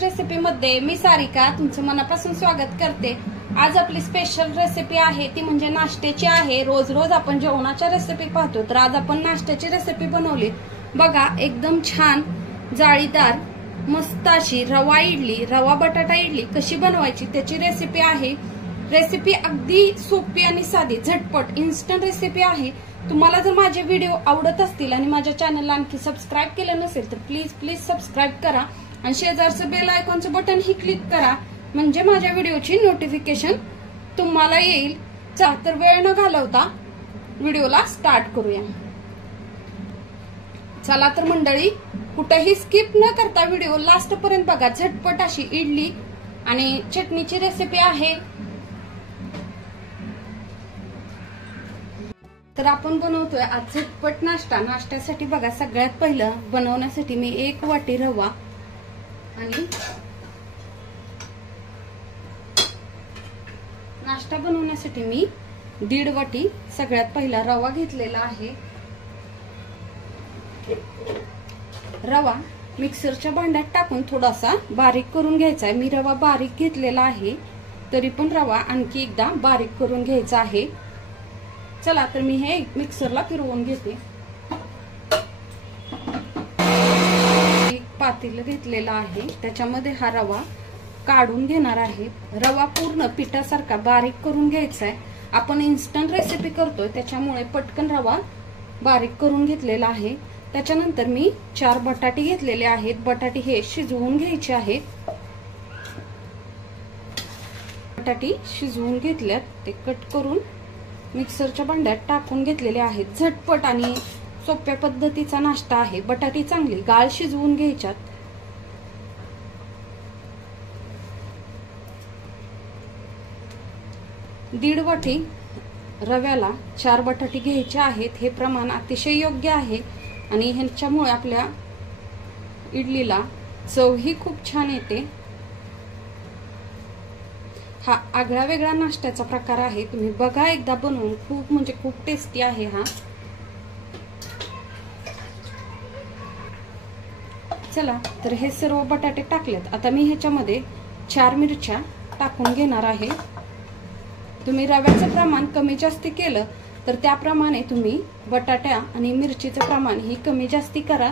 Recipe मध्ये मी सारिका तुमचं मनापासून स्वागत करते। आज आपली स्पेशल रेसिपी आहे ती म्हणजे नाश्त्याची आहे। रोज रोज आपण जेवणाच्या रेसिपी पाहतो, तर आज आपण नाश्त्याची रेसिपी बनवली। बघा, एकदम छान जाळीदार मस्त अशी रवा इडली, रवा बटाटा इडली कशी बनवायची त्याची रेसिपी आहे। रेसिपी अगदी सोपी आणि साधी, झटपट इन्स्टंट रेसिपी आहे। तुम्हाला जर माझे व्हिडिओ आवडत असतील आणि माझ्या चॅनलला आणखी सबस्क्राइब केलं नसेल तर प्लीज सबस्क्राइब करा आणि शेजारचं बेल आयकॉनचं बटन ही क्लिक करा, म्हणजे माझ्या व्हिडिओची नोटिफिकेशन तुम्हाला येईल। तर वेळ न घालवता व्हिडिओला स्टार्ट करूया। चला तर मंडळी, कुठेही स्किप न करता व्हिडिओ लास्ट पर्यंत बघा। झटपट अशी इडली आणि चटणीची रेसिपी आहे। तर आपण बनवतोय आज झटपट नाश्ता। नाश्त्यासाठी बघा, सगळ्यात पहिलं बनवण्यासाठी मी 1 वाटी रवा आणि नाश्ता बनवण्यासाठी मी 1.5 वाटी सगळ्यात पहिला रवा घेतलेला आहे। रवा मिक्सरच्या भांड्यात टाकून थोडासा बारीक करून घ्यायचा आहे। मी रवा बारीक घेतलेला आहे, तरी पण रवा आणखी एकदा बारीक करून घ्यायचा आहे। चला तर मी हे मिक्सरला फिरवून घेते। एक पातेलं घेतलेला आहे, त्याच्यामध्ये हा रवा काढून घेणार आहे। रवा पूर्ण पिठासारखा बारीक करून घ्यायचा आहे। आपण इन्स्टंट रेसिपी करतोय त्याच्यामुळे पटकन रवा बारीक करून घेतलेला आहे। त्याच्यानंतर मी 4 बटाटे घेतलेले आहेत। बटाटे हे शिजवून घ्यायचे आहेत। बटाटे शिजवून घेतल्यात, ते कट करून मिक्सरच्या भांड्यात टाकून घेतलेले आहेत। झटपट आणि सोप्या पद्धतीचा नाश्ता आहे। बटाटे चांगली गाळ शिजवून घ्यायच्यात। दीड वाटी रव्याला 4 बटाटे घ्यायचे आहेत। हे प्रमाण अतिशय योग्य आहे आणि ह्याच्यामुळे आपल्या इडलीला चव ही खूप छान येते। हा आगळा वेगळा नाश्त्याचा प्रकार आहे, तुम्ही बघा एकदा बनवून, खूप म्हणजे खूप टेस्टी आहे हा। चला तर हे सर्व बटाटे टाकलेत। आता मी ह्याच्यामध्ये 4 मिरच्या टाकून घेणार आहे। तुम्ही रव्याचं प्रमाण कमी जास्ती केलं तर त्याप्रमाणे तुम्ही बटाट्या आणि मिरचीचं प्रमाण ही कमी जास्ती करा।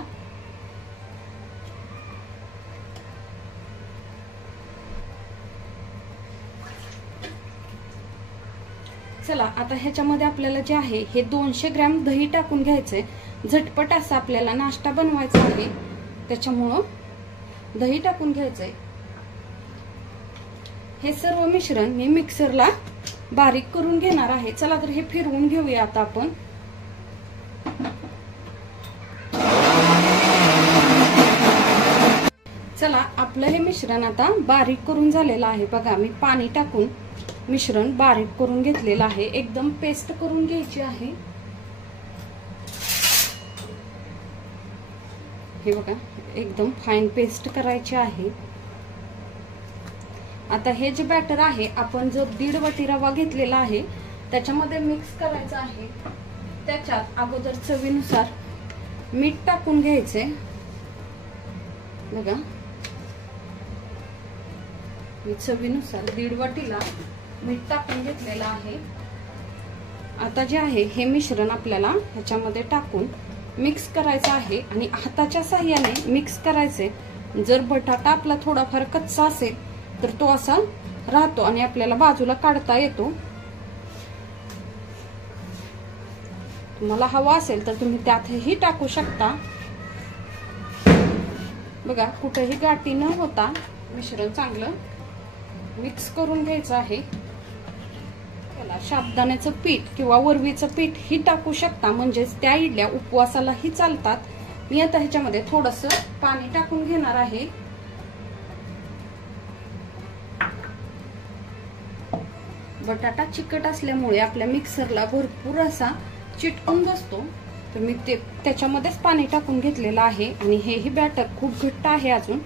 चला आता ह्याच्यामध्ये आपल्याला जे आहे हे 200 ग्रॅम दही टाकून घ्यायचंय। झटपट असा आपल्याला नाश्ता बनवायचा आहे, त्याच्यामुळं दही टाकून घ्यायचंय। हे सर्व मिश्रण मी मिक्सरला बारीक करून घेणार आहे। चला तर हे फिरवून घेऊया आता आपण। चला, आपलं हे मिश्रण आता बारीक करून झालेलं आहे। बघा, मी पाणी टाकून मिश्रण बारीक करून घेतलेलं आहे। एकदम पेस्ट करून घ्यायची आहे। हे बघा, एकदम फाईन पेस्ट करायची आहे। आता हे जे बॅटर आहे, आपण जो 1.5 वाटी रवा घेतलेला आहे त्याच्यामध्ये मिक्स करायचं आहे। त्याच्यात अगोदर चवीनुसार मीठ टाकून घ्यायचे। बघा, मी चवीनुसार 1.5 वाटीला मीठ टाकून घेतलेलं आहे। आता जे आहे हे मिश्रण आपल्याला ह्याच्यामध्ये टाकून मिक्स करायचं आहे आणि हाताच्या साहाय्याने मिक्स करायचे। जर बटाटा आपला थोडाफार कच्चा असेल तर तो असा राहतो आणि आपल्याला बाजूला काढता येतो। तुम्हाला हवा असेल तर तुम्ही त्यातही टाकू शकता। बघा, कुठेही गाठी न होता मिश्रण चांगलं मिक्स करून घ्यायचं आहे। साबुदाण्याचं पीठ किंवा वरवीचं पीठ ही टाकू शकता, म्हणजेच त्या इडल्या उपवासालाही चालतात। मी आता ह्याच्यामध्ये थोडंसं पाणी टाकून घेणार आहे। बटाटा चिकट असल्यामुळे आपल्या मिक्सरला भरपूर असा चिटकून बसतो, तर मी त्याच्यामध्येच पाणी टाकून घेतलेलं आहे आणि हेही बॅटर खूप घट्ट आहे अजून।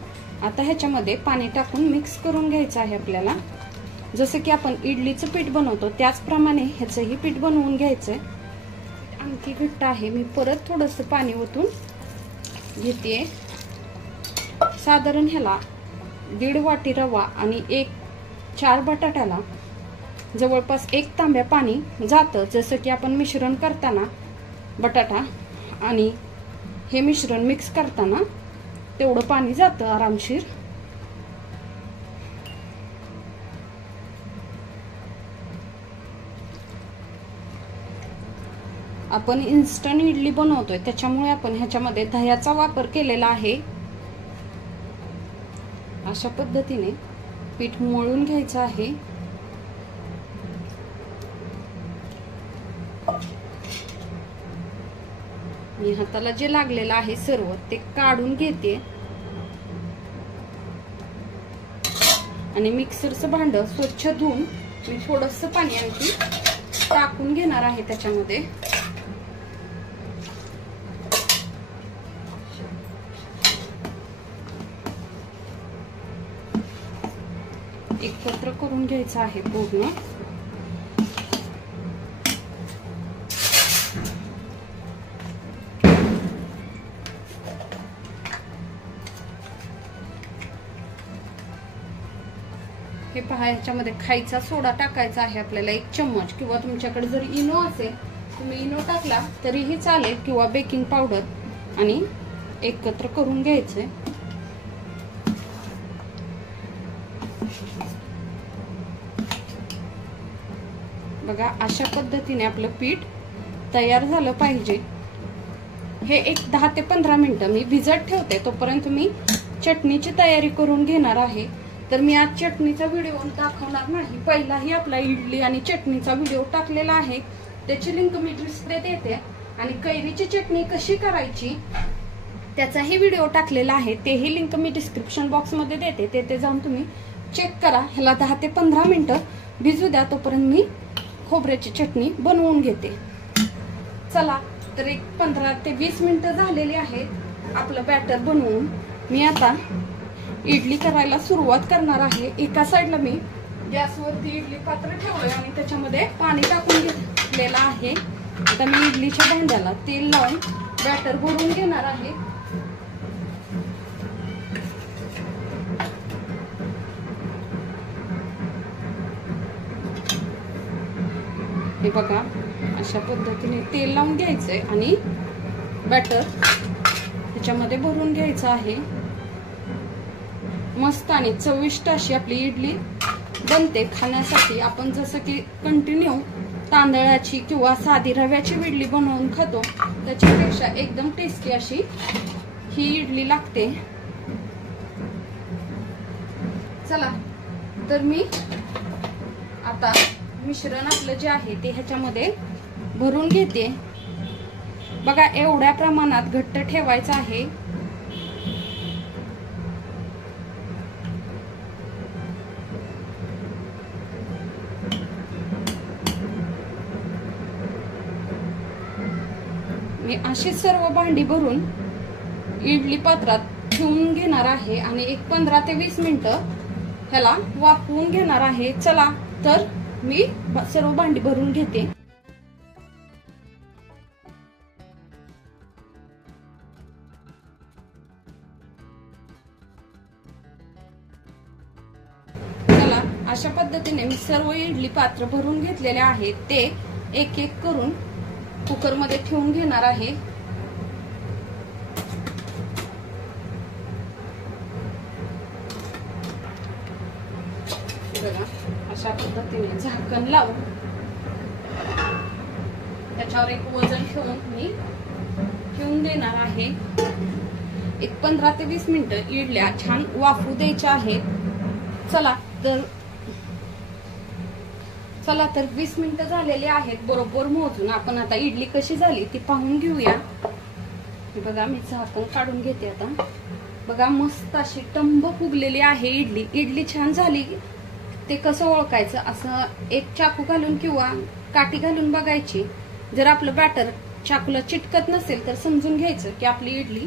आता ह्याच्यामध्ये पाणी टाकून मिक्स करून घ्यायचं आहे आपल्याला। जसं की आपण इडलीचं पीठ बनवतो त्याचप्रमाणे ह्याचंही पीठ बनवून घ्यायचंय। आणखी घट्ट आहे, मी परत थोडंसं पाणी ओतून घेते। साधारण ह्याला 1.5 वाटी रवा आणि 4 बटाट्याला जवळपास 1 तांब्या पाणी जातं. जसं की आपण मिश्रण करताना बटाटा आणि हे मिश्रण मिक्स करताना तेवढं पाणी जातं आरामशीर. आपण इन्स्टंट इडली बनवतोय त्याच्यामुळे आपण ह्याच्यामध्ये दह्याचा वापर केलेला आहे. अशा पद्धतीने पीठ मळून घ्यायचं आहे. मी हाताला जे लागलेलं आहे सर्व ते काढून घेते आणि मिक्सरचं भांड स्वच्छ धुवून मी थोडंसं पाणी आणखी टाकून घेणार आहे त्याच्यामध्ये. एकत्र करून घ्यायचं आहे पूर्ण. हे पहा, ह्याच्यामध्ये खायचा सोडा टाकायचा आहे आपल्याला 1 चम्मच, किंवा तुमच्याकडे जर इनो असेल तुम्ही इनो टाकला तरीही चालेल, किंवा बेकिंग पावडर, आणि एकत्र करून घ्यायचंय. बघा, अशा पद्धतीने आपलं पीठ तयार झालं पाहिजे. हे एक 10 ते 15 मिनिटं मी भिजत ठेवते. तोपर्यंत मी चटणीची तयारी करून घेणार आहे. तर मी आज चटणीचा व्हिडिओ दाखवणार नाही. पहिलाही आपला इडली आणि चटणीचा व्हिडिओ टाकलेला आहे, त्याची लिंक मी डिस्प्लेत देते. आणि कैरीची चटणी कशी करायची त्याचाही व्हिडिओ टाकलेला आहे, तेही लिंक मी डिस्क्रिप्शन बॉक्स मध्ये देते. तेथे जाऊन तुम्ही चेक करा. ह्याला 10 ते 15 मिनिटं भिजू द्या. तोपर्यंत मी खोबऱ्याची चटणी बनवून घेते. चला, तर एक 15 ते 20 मिनिटं झालेली आहेत आपलं बॅटर बनवून. मी आता इडली करायला सुरुवात करणार आहे. एका साईडला मी गॅसवरती इडली पात्र ठेवलंय आणि त्याच्यामध्ये पाणी टाकून घेतलेलं आहे. आता मी इडलीच्या भांड्याला तेल लावून बॅटर भरून घेणार आहे. हे बघा, अशा पद्धतीने तेल लावून घ्यायचंय आणि बॅटर त्याच्यामध्ये भरून घ्यायचं आहे. मस्त आणि चविष्ट अशी आपली इडली बनते खाण्यासाठी. आपण जसं की कंटिन्यू तांदळाची किंवा साधी रव्याची इडली बनवून खातो त्याच्यापेक्षा एकदम टेस्टी अशी ही इडली लागते. चला, तर मी आता मिश्रण आपलं जे आहे ते ह्याच्यामध्ये भरून घेते. बघा, एवढ्या प्रमाणात घट्ट ठेवायचं आहे. मी अशी सर्व भांडी भरून इडली पात्रात ठेवून घेणार आहे आणि एक 15 ते 20 मिनिटं ह्याला वाफवून घेणार आहे. चला, तर मी सर्व भांडी भरून घेते. चला, अशा पद्धतीने मी सर्व इडली पात्र भरून घेतलेले आहेत. ते एक एक करून कुकर मध्ये ठेवून घेणार आहे. बघा, अशा पद्धतीने झाकण लावून त्याच्यावर एक वजन ठेवून मी ठेवून देणार आहे. एक 15 ते 20 मिनिटं इडल्या छान वाफू द्यायच्या आहेत. चला तर 20 मिनिटं झालेली आहेत बरोबर मोजून. आपण आता इडली कशी झाली ती पाहून घेऊया. बघा, मी झाकण काढून घेते आता. बघा, मस्त अशी टंब फुगलेली आहे इडली. इडली छान झाली ते कसं ओळखायचं? असं एक चाकू घालून किंवा काठी घालून बघायची. जर आपलं बॅटर चाकूला चिटकत नसेल तर समजून घ्यायचं की आपली इडली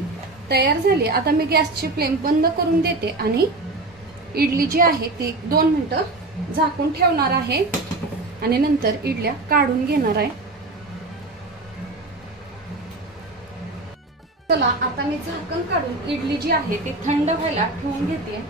तयार झाली. आता मी गॅसची फ्लेम बंद करून देते आणि इडली जी आहे ती 2 मिनिटं झाकून ठेवणार आहे आणि नंतर इडल्या काढून घेणार आहे. चला, आता मी झाकण काढून इडली जी आहे ती थंड व्हायला ठेवून घेते.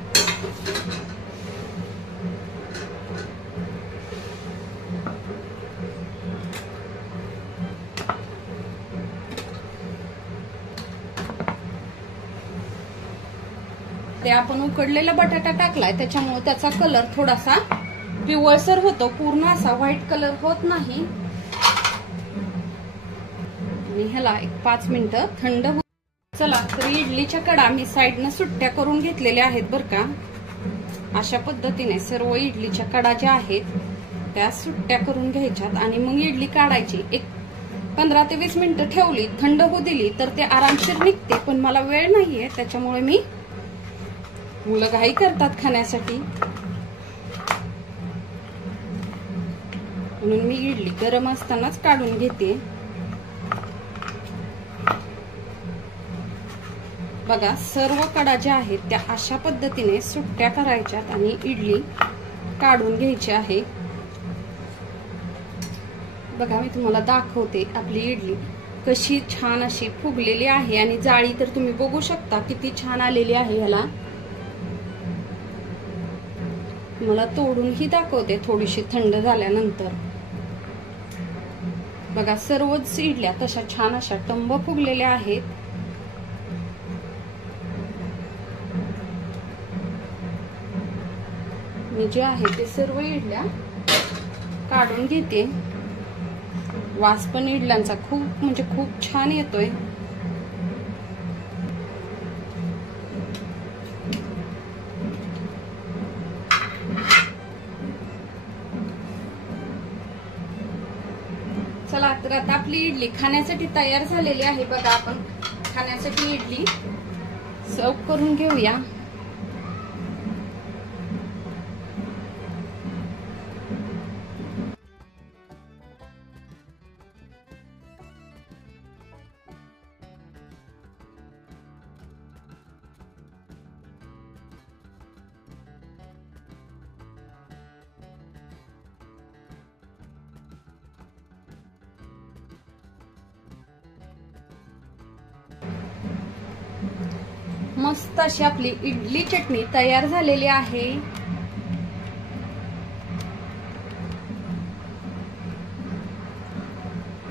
ते आपण उकडलेला बटाटा टाकलाय त्याच्यामुळे त्याचा कलर थोडासा पिवळसर होतो, पूर्ण असा व्हाईट कलर होत नाही. आणि ह्याला एक 5 मिनिटं थंड होऊ. चला तर इडलीच्या कडा मी साईडनं सुट्ट्या करून घेतलेल्या आहेत बरं का. अशा पद्धतीने सर्व इडलीच्या कडा ज्या आहेत त्या सुट्ट्या करून घ्यायच्यात आणि मग इडली काढायची. एक 15 ते 20 मिनिटं ठेवली, थंड होऊ दिली तर ते आरामशीर निघते. पण मला वेळ नाहीये त्याच्यामुळे मी, मुलं घाई करतात खाण्यासाठी म्हणून मी इडली गरम असतानाच काढून घेते. बघा सर्व कडा ज्या आहेत त्या अशा पद्धतीने सुट्ट्या करायच्यात आणि इडली काढून घ्यायची आहे. बघा मी तुम्हाला दाखवते आपली इडली कशी छान अशी फुगलेली आहे आणि जाळी तर तुम्ही बघू शकता किती छान आलेली आहे. ह्याला मला तोडूनही दाखवते थोडीशी थंड झाल्यानंतर. बघा सर्वच इडल्या तशा छान अशा टंब फुगलेल्या आहेत. मी जे आहे ते सर्व इडल्या काढून घेते. वास पण इडल्यांचा खूप म्हणजे खूप छान येतोय. चला तर आता आपली इडली खाण्यासाठी तयार झालेली आहे. बघा आपण खाण्यासाठी इडली सर्व करून घेऊया. मस्त अशी आपली इडली चटणी तयार झालेली आहे.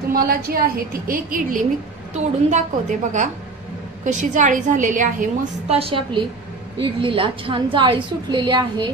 तुम्हाला जी आहे ती एक इडली मी तोडून दाखवते. बघा कशी जाळी झालेली आहे. मस्त अशी आपली इडलीला छान जाळी सुटलेली आहे.